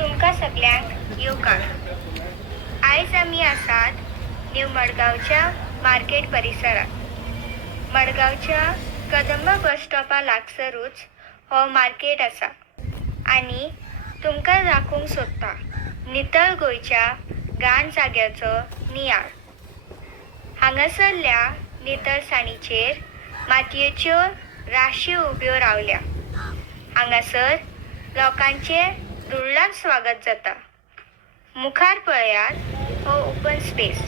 तुमका सगळ्यांक येवकार. आयज आमी आसात न्यू मडगांवच्या मार्केट परिसरात. मडगांवच्या कदंबा बस स्टॉपा लागसरूच हो मार्केट आसा आनी तुमकां दाखोवंक सोदता नितळ गोंयच्या घाण जाग्याचो नियाळ. हांगासरल्या नितळसाणीचेर मातयेच्यो राशी उब्यो रावल्या. हांगासर लोकांचे धुळ्ळान स्वागत जाता. मुखार पळयात हो ओपन स्पेस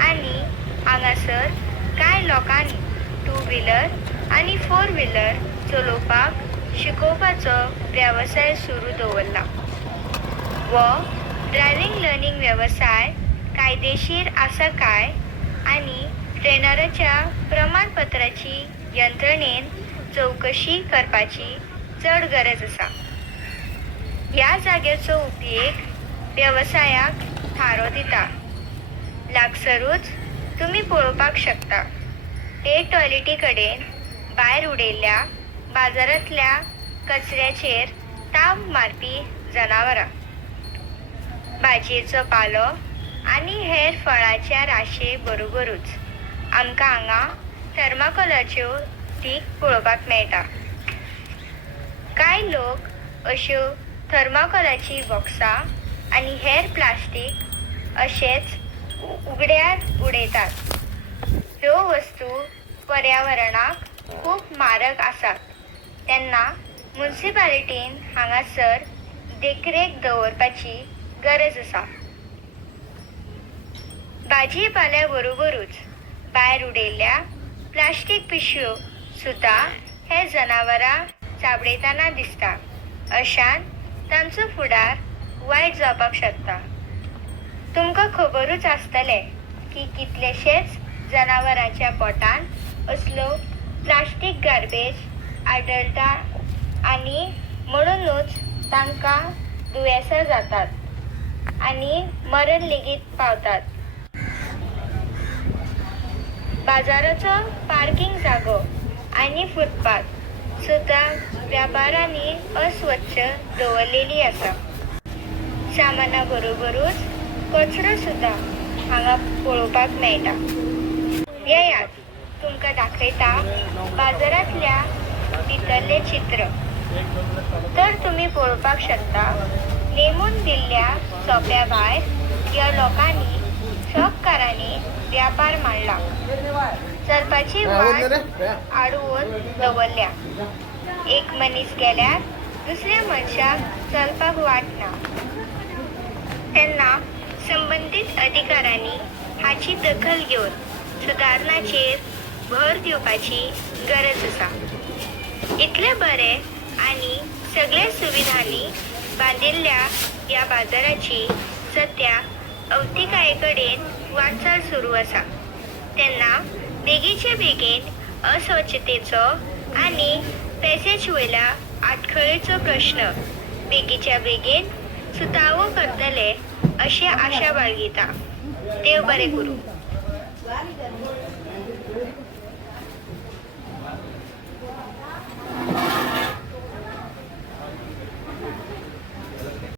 आनी हांगासर कांय लोकांनी 2 व्हिलर आनी 4 व्हिलर चलोवपाक शिकोवपाचो वेवसाय सुरू दवरला. वो ड्रायव्हिंग लर्निंग वेवसाय कायदेशीर आसा काय आनी ट्रेनराच्या प्रमाणपत्राची यंत्रणेन चवकशी करपाची चड गरज आसा. ह्या जाग्याचो उपेग वेवसायाक थारो दिता. लागसरूच तुम्ही पळोवपाक शकता हे टॉयलेटी कडेन भायर उडयल्ल्या बाजारांतल्या कचऱ्याचेर ताव मारपी जनावरां, भाजयेचो पालो आनी हेर फळांच्या राशे बरोबरूच आमकां हांगा थर्माकोलाच्यो ढीग पळोवपाक मेळटा. कांय लोक अश्यो थर्माकोलाची बॉक्सां आनी हेर प्लास्टीक अशेंच उगड्यार उडयतात. ह्यो वस्तू पर्यावरणाक खूब म्हारग आसात तेन्ना म्युनिसिपालिटीन हांगासर देखरेख दवरपाची गरज आसा. भाजी पाल्या बरोबरूच भायर उडयल्ल्या प्लास्टीक पिशव्यो सुद्दां हे जनावरां चाबडयतना दिसता. अशान तांचो फुडार वायट जावपाक शकता. तुमकां खबरूच आसतलें की कितलेशेच जनावरांच्या पोटान असलो प्लास्टीक गार्बेज आढळटा आनी म्हणूनच तांकां दुयेंसां जातात आनी मरण लेगीत पावतात. बाजाराचो पार्किंग जागो आनी फुटपाथ सुद्दां व्यापाऱ्यांनी अस्वच्छ दवरलेली आसा. सामाना बरोबरूच कचरो सुद्दां हांगा पळोवपाक मेळटा. येयात तुमकां दाखयता बाजारांतल्या भितरलें चित्र. तर तुमी पळोवपाक शकता नेमून दिल्ल्या सोप्या भायर ह्या लोकांनी शॉपकारांनी व्यापार मांडला. चलपाची वाट आडवून दवरल्या. एक मनीस गेल्यार दुसऱ्या मनशाक चलपाक वाट ना. तेन्ना संबंदीत अधिकाऱ्यांनी हाची दखल घेवन सुदारणाचेर भर दिवपाची गरज आसा. इतले बरे आनी सगळे सुविधांनी बांदिल्ल्या ह्या बाजाराची सध्या अवतिकाये कडेन वाटचाल सुरू आसा. तेन्ना बेगीचे बेगीन अस्वच्छतेचो आनी पॅसेज वयल्या आडखळीचो प्रश्न बेगीच्या बेगीन सुटावो करतले अशी आशा बाळगिता. देव बरें करूं.